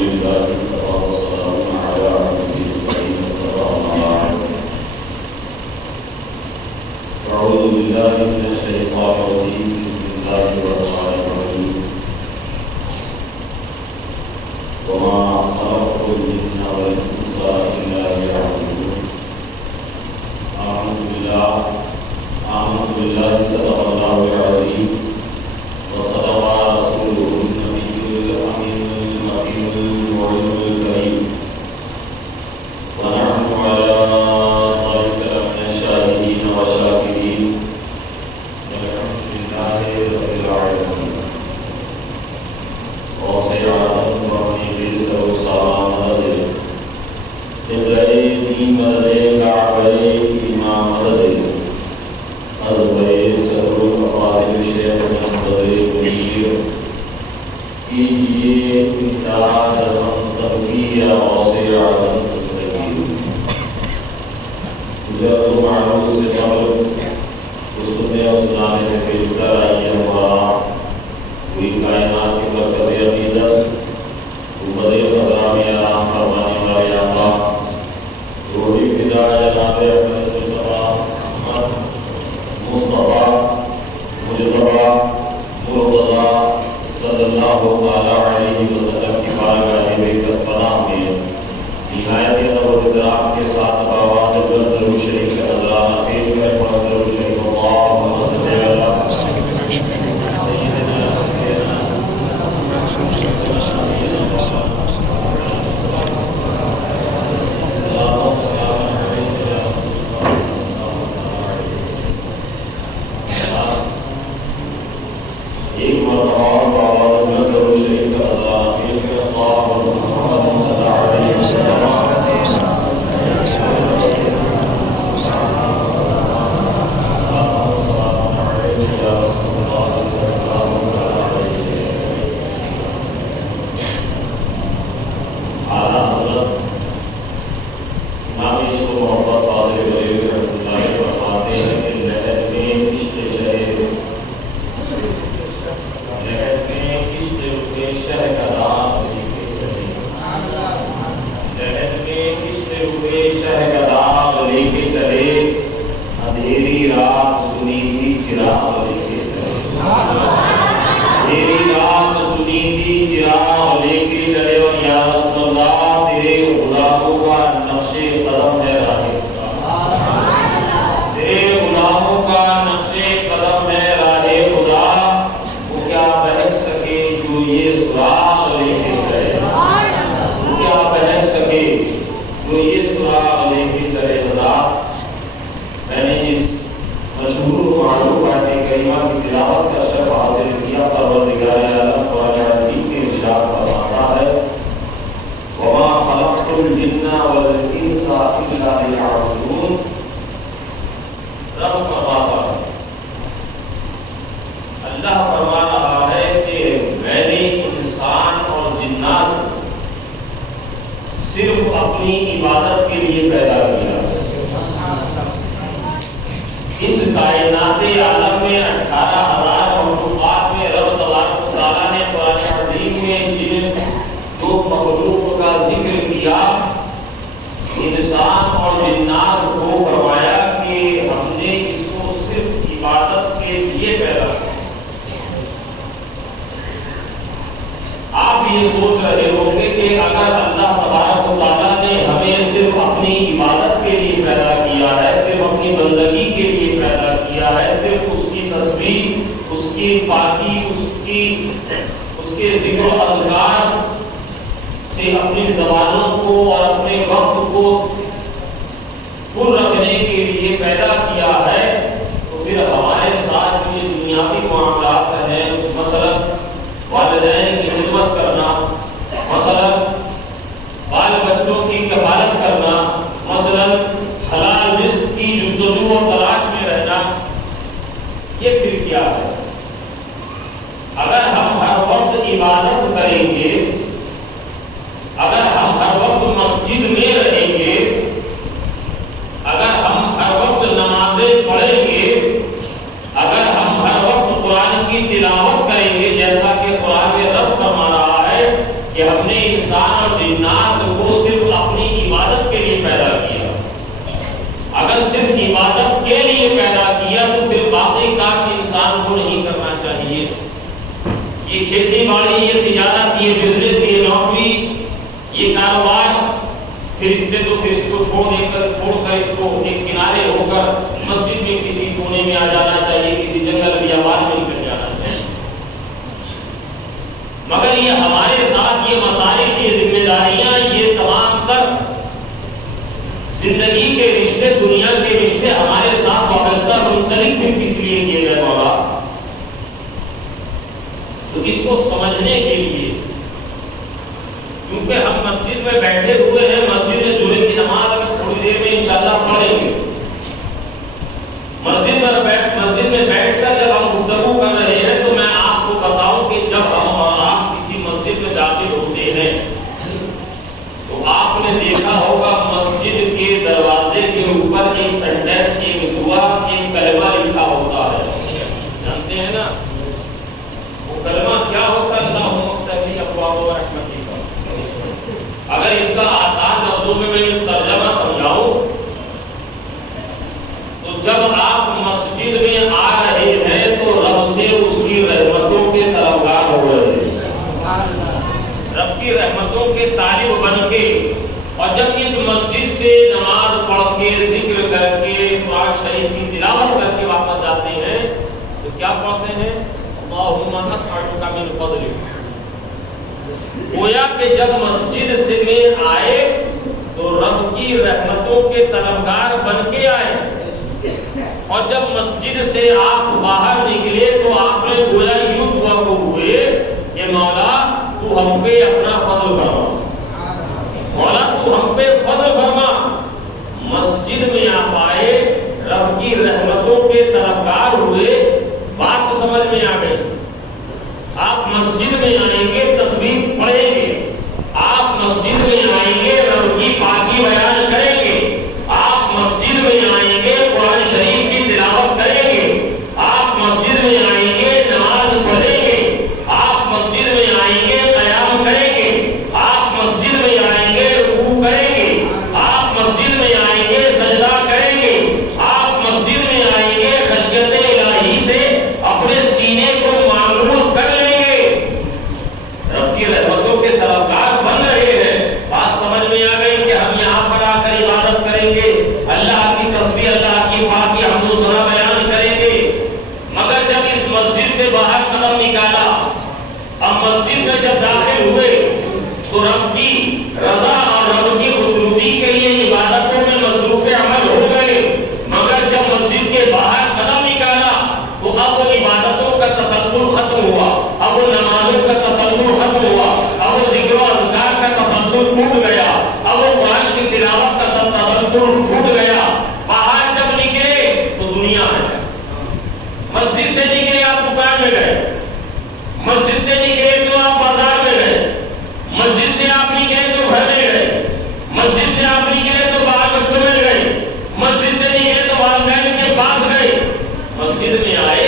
لله وكفى وسلام على عبده الذين اصطفى أما بعد. أعوذ بالله من الشيطان الرجيم. بسم الله الرحمن الرحيم. وما خلقت الجن والإنس إلا ليعبدون. آمنت بالله صدق الله العظيم وصدق رسوله النبي الأمين المكين المعين الكريم، ونحن على ذلك من الشاهدين والشاكرين، والحمد لله رب العالمين. وصيعة وإبليس وسلام مدد قبلي مدد كعبي إمام مدد حضرت صدر الفاضل شیخ محمد منیر کیجیے امداد ہم سب کی غوث اعظم دستگیر. حضرت معروف سے قبل کچھ سننے اور سنانے سے پیش کر آئیے ہمارا کوئی کائنات کی مرکزی عقیدت امت خضرا میں آرام فرمانے والے اللہ روحی فدا جناب احمد مصطفیٰ مجتبیٰ مرتضیٰ صلی اللہ علیہ وسلم کی بارگاہ بےکس پناہ میں نہایت ادب و احترام کے ساتھ باواد بلند درود شریف کا نذرانہ پیش کریں. پڑھیں درود شریف. اللہم صلی علی سیدنا ایک مرتبہ اور باواد بلند درود شریف کا نذرانہ پیش کریں. اللہم محمد صلی اللہ علیہ وسلم. تلاوت کریں گے جیسا کہ قرآن میں رب فرما رہا ہے کہ کہ ہم نے انسان اور جنات کو صرف اپنی عبادت کے لیے پیدا کیا. اگر صرف عبادت کے لیے پیدا کیا تو پھر باقی کام انسان کو نہیں کرنا چاہیے. یہ کھیتی باڑی، یہ تجارت، یہ بزنس، یہ نوکری، یہ کاروبار، پھر اس سے تو پھر اس کو چھوڑ کر اس کو ایک کنارے ہو کر مسجد میں کسی کونے میں آ جانا چاہیے، کسی جنگل بیابان میں نکل جانا چاہیے. مگر یہ ہمارے ساتھ یہ مصارف، یہ ذمہ داریاں، یہ تمام تر زندگی کے رشتے، دنیا کے رشتے ہمارے ساتھ وابستہ منسلک پھر کس لیے کیے گئے مولا؟ تو اس کو سمجھنے کے لیے، کیونکہ ہم مسجد میں بیٹھے ہوئے ہیں، مسجد میں جمعے کی نماز میں تھوڑی دیر میں انشاءاللہ پڑھیں گے. مسجد میں بیٹھ کر جب ہم گفتگو کر رہے ہیں تو میں آپ کو بتاؤں کہ جب ہم اور آپ کسی مسجد میں داخل ہوتے ہیں تو آپ نے دیکھا ہوگا مسجد کے دروازے کے اوپر ایک سینٹنس، ایک دعا، ایک کلمہ لکھا ہوتا ہے. جانتے ہیں نا وہ کلمہ کیا ہوتا ہے؟ اللہم افتح لی ابواب رحمتک. اگر اس کا آسان لفظوں میں ترجمہ سمجھاؤں تو جب آپ مسجد میں آ رہے ہیں تو رب سے اس کی رحمتوں کے طلبگار ہو رہے ہیں، رب کی رحمتوں کے طالب بن کے. اور جب اس مسجد سے نماز پڑھ کے، ذکر کر کے، قرآن شریف کی تلاوت کر کے واپس جاتے ہیں تو کیا پڑھتے ہیں؟ اللہم نسألک من فضلک. گویا کہ جب مسجد سے میں آئے تو رب کی رحمتوں کے طلبگار بن کے آئے، اور جب مسجد سے آپ باہر نکلے تو آپ نے گویا یوں دعا کو ہوئے کہ مولا تو ہم پہ اپنا فضل فرما، مولا تو ہم پہ فضل فرما. مسجد میں آپ آئے، رب کی رحمتوں کے طلبگار ہوئے. بات سمجھ میں آ گئی؟ آپ مسجد میں آئیں گے، تسبیح پڑھیں گے، آپ مسجد میں آئیں گے، رب کی پاکی بیان کریں گے، آپ مسجد میں آئیں گے، قرآن شریف کی تلاوت کریں گے، آپ مسجد میں آئیں گے، نماز پڑھیں گے، آپ مسجد میں آئیں گے، قیام کریں گے، آپ مسجد میں آئیں گے، رکوع کریں گے، آپ مسجد میں آئیں گے، سجدہ کریں گے، آپ مسجد میں آئیں گے، خشیت الہی سے اپنے سینے کو معمور کر لیں گے. رب کی رحمتوں کے طلبگار بن رہے ہیں. بات سمجھ میں آ گئی کہ ہم یہاں پر آ کر عبادت کریں گے، اللہ کی تسبیح، اللہ کی پاکی، حمد و ثنا بیان کریں گے. مگر جب اس مسجد سے باہر قدم نکالا، اب مسجد میں جب داخل ہوئے تو رب کی رضا اور رب کی خوشنودی کے لیے عبادتوں میں مصروف عمل ہو گئے. مگر جب مسجد کے باہر قدم نکالا تو اب وہ عبادتوں کا تسلسل ختم ہوا، اب وہ نمازوں کا تسلسل ختم ہوا، اب وہ ذکر و اذکار کا تسلسل ٹوٹ گیا، اب وہ قرآن کی تلاوت کا تسلسل چھوٹ گیا. باہر جب نکلے تو دنیا ہے. مسجد سے نکلے آپ دکان میں گئے، مسجد سے نکلے تو آپ بازار میں گئے، مسجد سے آپ نکلے تو گھر میں گئے، مسجد سے آپ نکلے تو بال بچوں میں گئے، مسجد سے نکلے تو والدین کے پاس گئے. مسجد میں آئے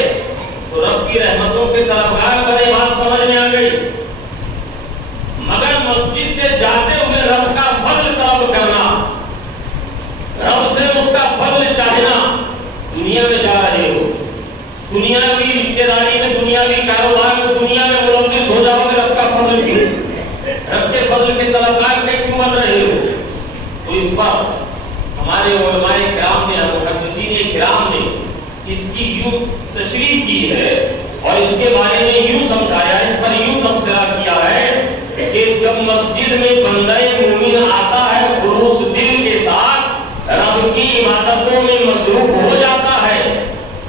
تو رب کی رحمتوں کے طلبگار بنے. بات سمجھ میں آ گئی؟ مگر مسجد سے جاتے ہوئے رب کا فضل طلب کرنا، رب سے اس کا فضل چاہنا. دنیا میں جا رہے ہو، دنیاوی رشتہ داری میں، دنیاوی کاروبار میں، دنیا میں ملوث ہو جاؤ گے، رب کا فضل کیوں؟ رب کے فضل کے طلبگار کے کیوں بن رہے ہو؟ تو اس پر ہمارے علماء کرام نے، محدثین کرام نے اس کی یوں تشریح کی ہے اور اس کے بارے میں یوں سمجھایا، اس پر یوں تبصرہ کیا ہے کہ جب مسجد میں بندہ مومن آتا ہے خلوص دل کے ساتھ، رب کی عبادتوں میں مصروف ہو جاتا ہے،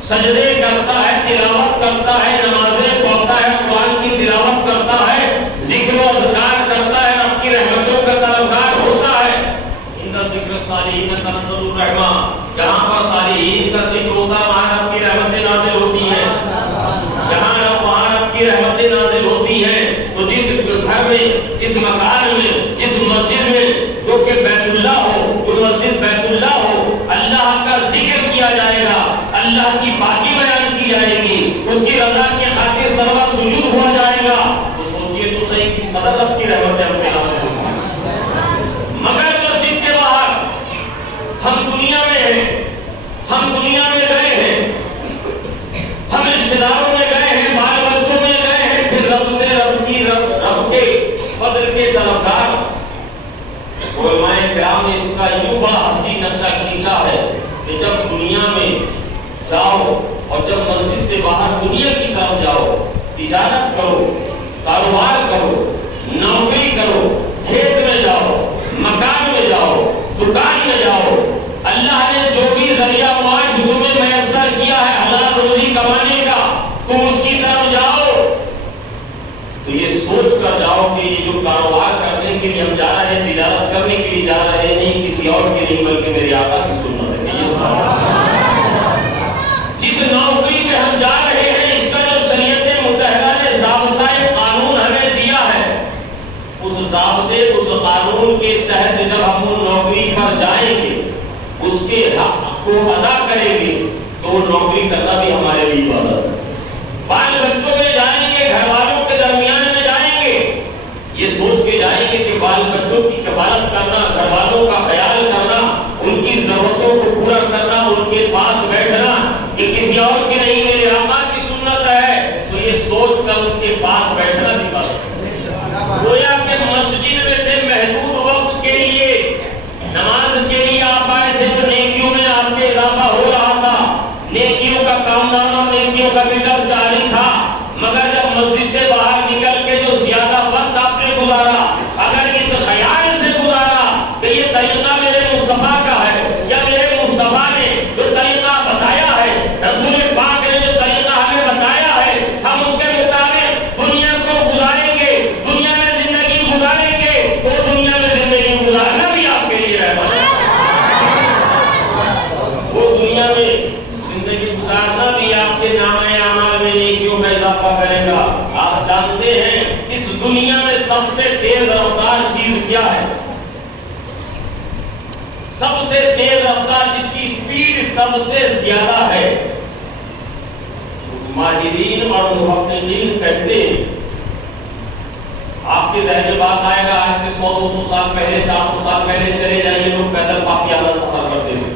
سجدے کرتا ہے، تلاوت کرتا ہے، نمازیں پڑھتا ہے، قرآن کی تلاوت کرتا ہے، ذکر و اذکار کرتا ہے، رب کی رحمتوں کا طلبگار ہوتا ہے. ان ذکر صالحین تنزل الرحمہ، جہاں پر صالحین کا ذکر ہوتا ہے وہاں رب کی رحمتیں نازل ہوتی ہیں، جہاں رب کی رحمتیں نازل ہوتی ہیں. تو جس گھر میں، جس مکان میں، جس مسجد میں جو کہ بیت اللہ ہو، جو مسجد بیت اللہ ہو، اللہ کا ذکر کیا جائے گا، اللہ کی پاکی بیان کی جائے گی، اس کی رضا کی خاطر سروا سجود ہوا جائے گا. تو سوچئے تو صحیح کس قدر رب کی رحمتیں ہم پہ نازل ہوں. مگر مسجد کے باہر ہم دنیا میں ہیں, ہم دنیا میں گئے ہیں, ہم رشتہ داروں میں گئے ہیں, بال بچوں میں گئے ہیں, پھر رب سے رب کے فضل کے طلبگار. علماء کرام نے اس کا یوں بڑا حسین نقشہ کھینچا ہے کہ جب دنیا میں جاؤ اور جب مسجد سے باہر دنیا کی طرف جاؤ, تجارت کرو, کاروبار کرو, نوکری کرو, کھیت میں جاؤ, مکان میں جاؤ, دکان میں جاؤ, اللہ نے جو بھی ذریعہ معاش تمہیں میسر کیا ہے حلال روزی کمانے کا, تم اس کی طرف جاؤ تو یہ سوچ کر جاؤ کہ یہ جو کاروبار کرنے کے لیے ہم جا رہے ہیں, تجارت کرنے کے لیے جا رہے ہیں, نہیں کسی اور کے نہیں بلکہ میرے آقا کی سنت ہے. جس نوکری پہ ہم جا رہے ہیں اس کا جو شریعت متحدہ نے ضابطۂ قانون ہمیں دیا ہے, اس ضابطے اس قانون کے تحت جب ہم وہ نوکری پر جائیں گے, اس کے حق کو ادا کریں گے تو وہ نوکری کرنا بھی ہمارے لیے عبادت ہے. بال بچوں میں جائیں گے, گھر والوں کے درمیان میں جائیں گے, یہ سوچ کے جائیں گے کہ بال بچوں کی کفالت کرنا, گھر والوں کا خیال کرنا, ان کی ضرورتوں کو پورا کرنا, ان کے پاس بیٹھنا یہ کسی اور کی نہیں میرے آقا کی سنت ہے, تو یہ سوچ کر ان کے پاس بیٹھنا بھی بات ہے. گویا کہ مسجد میں تھے محدود وقت کے لیے, نماز کے لیے آپ آئے تھے تو نیکیوں میں آپ کے اضافہ ہو رہا تھا, نیکیوں کا کام نام اور نیکیوں کا فکر جاری تھا. مگر جب مسجد سے باہر نکل کے جو زیادہ وقت آپ نے گزارا, اگر اس خیال سے گزارا کہ یہ طریقہ میرے مصطفیٰ کا ہے یا میرے مصطفیٰ نے جو طریقہ بتایا ہے, رسول پاک نے جو طریقہ ہمیں بتایا ہے, ہم اس کے مطابق دنیا کو گزاریں گے, دنیا میں زندگی گزاریں گے, تو دنیا میں زندگی گزارنا بھی آپ کے لیے رحمت ہے. وہ دنیا میں زندگی گزارنا بھی آپ کے نامۂ اعمال میں نیکیوں کا اضافہ کرے گا. آپ جانتے ہیں اس دنیا میں سب سے تیز رفتار چیز کیا ہے؟ سب سے تیز رفتار جس کی سپیڈ سب سے زیادہ ہے, ماہرین اور محققین کہتے ہیں, آپ کے ذہن میں بات آئے گا آج سے 100-200 سال پہلے, 400 سال پہلے چلے جائیے, لوگ پیدل پاپیادہ سفر کرتے تھے.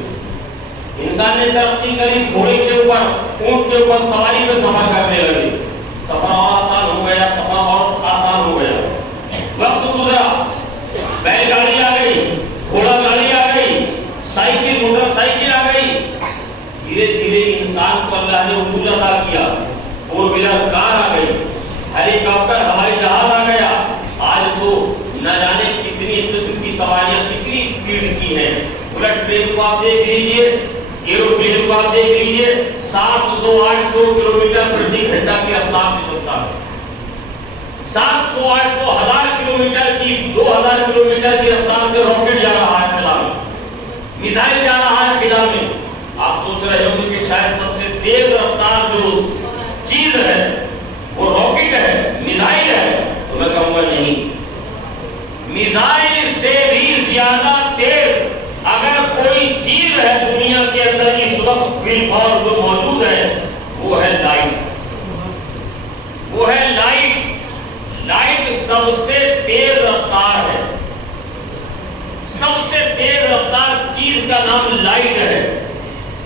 انسان نے ترقی کری, گھوڑے کے اوپر, اونٹ کے اوپر سواری پہ سفر کرنے لگے, سفر اور آسان ہو گیا, سفر اور آسان ہو گیا. وقت گزرا, بیل گاڑی آ گئی, گھوڑا گاڑی آ گئی, سائیکل, موٹر سائیکل آ گئی. دھیرے دھیرے انسان کو اللہ نے عقول عطا کیا, 4 ویلر کار آ گئی, ہیلی کاپٹر, ہوائی جہاز آ گیا. آج تو نہ جانے کتنی قسم کی سواریاں کتنی سپیڈ کی ہیں. بلٹ ٹرین کو آپ دیکھ لیجئے, ایروپلین کو آپ دیکھ لیجئے, 700-800 کلومیٹر پرتی گھنٹہ کی رفتار سے چلتا ہے. 700-800 ہزار کلومیٹر کی, 2000 کلومیٹر کی رفتار سے راکٹ جا رہا ہے خلا میں, میزائل جا رہا ہے خلا میں. آپ سوچ رہے ہوں گے کہ شاید سب سے تیز رفتار جو چیز ہے وہ راکٹ ہے, میزائل ہے, تو میں کہوں گا نہیں, میزائل سے بھی زیادہ تیز اگر کوئی چیز ہے دنیا کے اندر اس وقت بالفعل جو موجود ہے وہ ہے لائٹ. وہ ہے لائٹ. لائٹ سب سے تیز رفتار ہے. سب سے تیز رفتار چیز کا نام لائٹ ہے.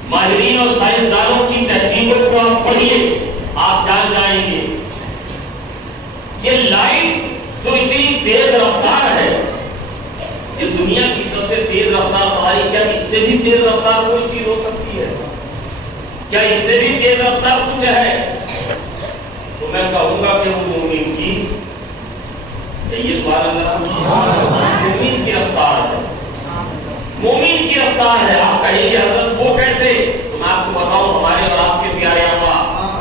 ماہرین اور سائنسدانوں کی تحقیقوں کو آپ پڑھیے, آپ جان جائیں گے یہ لائٹ جو اتنی تیز رفتار ہے, یہ دنیا کی سب سے تیز رفتار سواری, کیا اس سے بھی تیز رفتار کوئی چیز ہو سکتی ہے؟ کیا اس سے بھی تیز رفتار کچھ ہے؟ تو میں کہوں گا کہ وہ مومن کی, یہ سوال اللہ, مومن کی رفتار ہے, مومن کی رفتار ہے. آپ کہیں گے حضرت وہ کیسے؟ تو میں آپ کو بتاؤں, ہمارے اور آپ کے پیارے آقا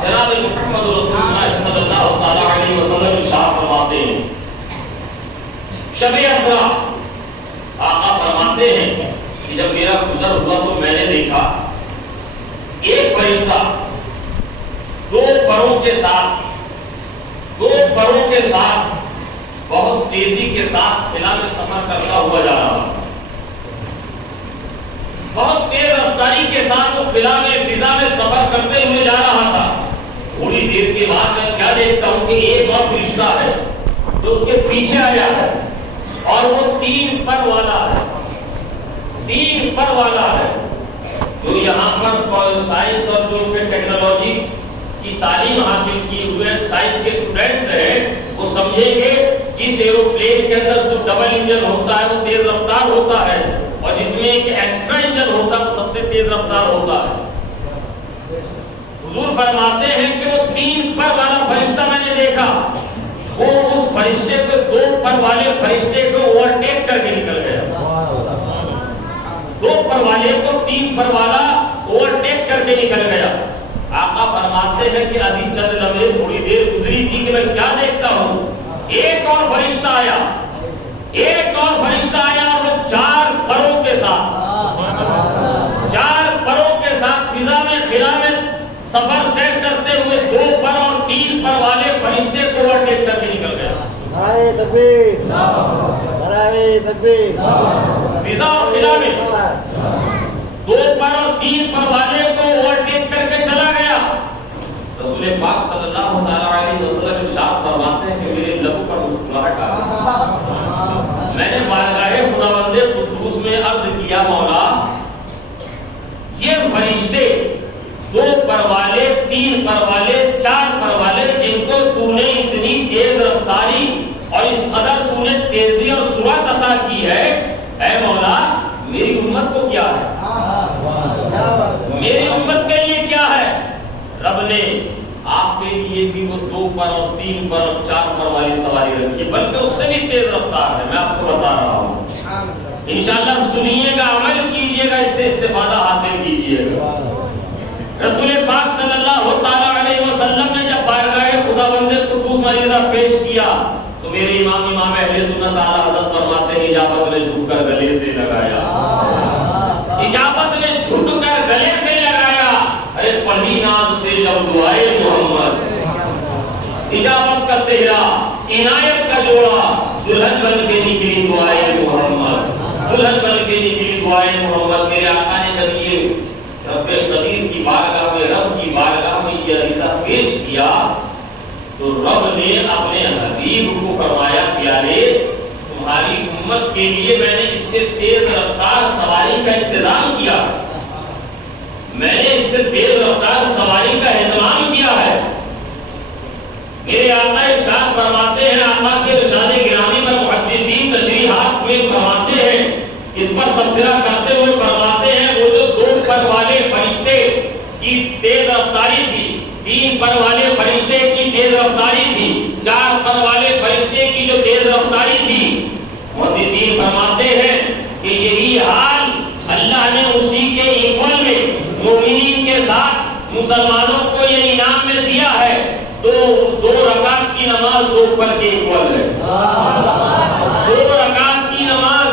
جناب محمد رسول اللہ صلی اللہ علیہ وسلم ارشاد فرماتے ہیں, شب اسرا آقا فرماتے ہیں کہ جب میرا گزر ہوا تو میں نے دیکھا ایک فرشتہ 2 پروں کے ساتھ بہت تیزی کے ساتھ خلا میں سفر کرتا ہوا جا رہا. بہت تیز رفتاری کے ساتھ وہ خلا میں فضا میں سفر کرتے ہوئے جا رہا تھا. تھوڑی دیر کے بعد میں کیا دیکھتا ہوں کہ ایک اور فرشتہ ہے جو اس کے پیچھے آیا ہے، اور وہ 3 پر والا ہے، 3 پر والا ہے۔ جو یہاں پر سائنس اور جو ٹیکنالوجی کی تعلیم حاصل کیے ہوئے سائنس کے اسٹوڈنٹس ہیں، وہ سمجھیں گے جس ایروپلین کے اندر جو ڈبل انجن ہوتا ہے وہ تیز رفتار ہوتا ہے، اور جس میں ایک ایکسٹرا انجن ہوتا ہے وہ سب سے تیز رفتار ہوتا ہے۔ حضور فرماتے ہیں کہ وہ 3 پر والا فرشتہ میں نے دیکھا، وہ اس فرشتے کو 2 پر والے فرشتے کو اوورٹیک کر کے نکل گیا۔ 2 پر والے کو 3 پر والا اوورٹیک کر کے نکل گیا۔ آقا فرماتے ہیں کہ ابھی چند لمحے تھوڑی دیر گزری تھی کہ میں کیا دیکھتا ہوں، ایک اور فرشتہ آیا، ایک اور فرشتہ آیا، اور وہ 4 پروں کے ساتھ، 4 پروں کے ساتھ فضا میں خلا میں سفر طے کرتے ہوئے 2 پر اور 3 پر والے فرشتے کو اوورٹیک کر کے نکل گیا۔ نعرہ تکبیر، نعرہ تکبیر، فضا اور خلا میں 2 پر اور 3 پر والے کو اوورٹیک کر کے چلا گیا۔ رسول پاک صلی اللہ علیہ وسلم ارشاد فرماتے ہیں کہ میرے لب پر مسکراہٹ آ گئی۔ میں نے بارگاہ خداوند قدوس میں عرض کیا، مولا یہ فرشتے 2 پر والے، 3 پر والے، 4 پر والے، جن کو تو نے اتنی تیز رفتاری اور اس قدر تو نے تیزی اور سرعت عطا کی ہے، اے مولا میری امت کو کیا ہے، میری امت کے لیے کیا ہے؟ رب نے آپ کے لیے بھی وہ 2 پر اور 3 پر اور 4 پر والی سواری رکھی ہے، بلکہ اس سے بھی تیز رفتار ہے۔ میں آپ کو بتا رہا ہوں، انشاءاللہ سنیے گا، عمل کیجئے گا، اس سے استفادہ حاصل کیجئے گا۔ رسول پاک صلی اللہ علیہ وسلم نے جب بارگاہ خداوند قدوس مریضہ پیش کیا تو میرے امام اہل سنت اعلیٰ حضرت فرماتے ہیں اجابت نے جھک کر گلے سے لگایا، اجابت نے جھک کر گلے سے لگایا۔ ارے پڑھی ناز سے جب دعائے محمد، اجابت کا صحرا، عنایت کا جوڑا، دلہن بن کے نکلی دعائے محمد، دلہن بن کے نکلی دعائے محمد۔ میرے آقا نے جب یہ رب قدیر کی بارگاہ میں، رب کی بارگاہ میں یہ عریضہ پیش کیا تو رب نے اپنے حبیب کو فرمایا، پیارے تمہاری امت کے لیے میں نے اس سے تیز رفتار سواری کا انتظام کیا، میں نے اس سے تیز رفتار سواری کا اہتمام کیا ہے۔ میرے آقا ارشاد فرماتے ہیں، آقا کے ارشاد گرامی پر محدثین تشریحات میں فرماتے ہیں، اس پر تبصرہ کرتے ہوئے فرماتے ہیں وہ جو 2 پر والے فرشتے کی تیز رفتاری تھی، 3 پر والے فرشتے کی تیز رفتاری تھی، 4 پر والے فرشتے کی جو تیز رفتاری تھی، محدثین فرماتے ہیں کہ یہی حال اللہ نے اسی کے ایکول میں مومنین کے ساتھ مسلمانوں کو یہ انعام میں دیا ہے۔ 2 رکعت کی نماز 2 پر کے ایکول ہے، 2 رکعت کی نماز،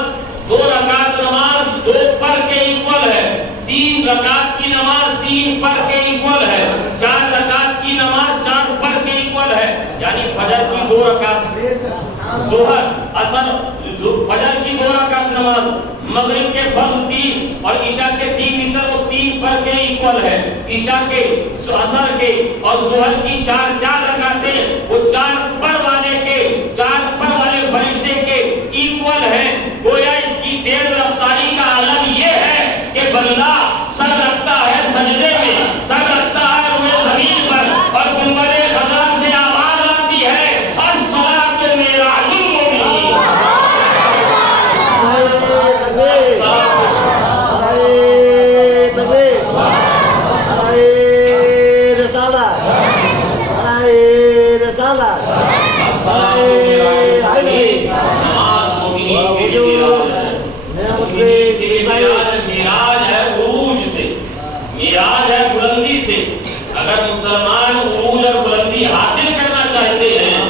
2 رکعت نماز 2 پر کے ایکول ہے، 3 رکعت کی نماز 3 پر کے ایکول ہے، 4 رکعت کی نماز 4 پر کے ایکول ہے۔ یعنی فجر کی 2 رکعت، ظہر اثر فجر کی 2 رکعت نماز، مغرب کے فرض 3 اور عشاء کے 3 وتر وہ 3 پر کے ایکول ہے، عشاء کے، اثر کے اور ظہر کی 4 رکعتیں وہ 4 پر والے کے، 4 پر والے فرشتے کے ایکول ہیں۔ گویا اس کی تیز رفتاری کا عالم یہ ہے کہ بندہ سر رکھتا ہے سجدے میں، سر رکھتا ہے روئے زمین پر، اور گنبد خضرا سے آواز آتی ہے، الصلاۃ معراج المومنین، میراج ہے بلندی سے۔ اگر مسلمان عروج اور بلندی حاصل کرنا چاہتے ہیں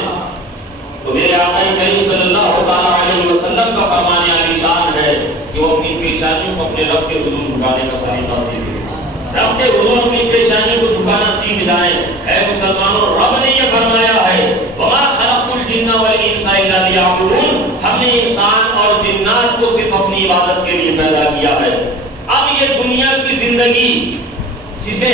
تو میرے آقا کریم صلی اللہ علیہ وسلم کا فرمان عالیشان ہے کہ وہ اپنی پیشانیوں کو اپنے رب کے حضور جھکانے کا سلیقہ سیکھیں، رب کے حضور اپنی پیشانیوں کو جھکانا سیکھ جائیں۔ اے مسلمانوں، رب نے یہ فرمایا ہے وَمَا خَلَقْتُ الْجِنَّ وَالْإِنسَ إِلَّا لِيَعْبُدُونِ، ہم نے انسان اور جنات کو صرف اپنی عبادت کے لیے پیدا کیا ہے۔ اب یہ دنیا کی زندگی جسے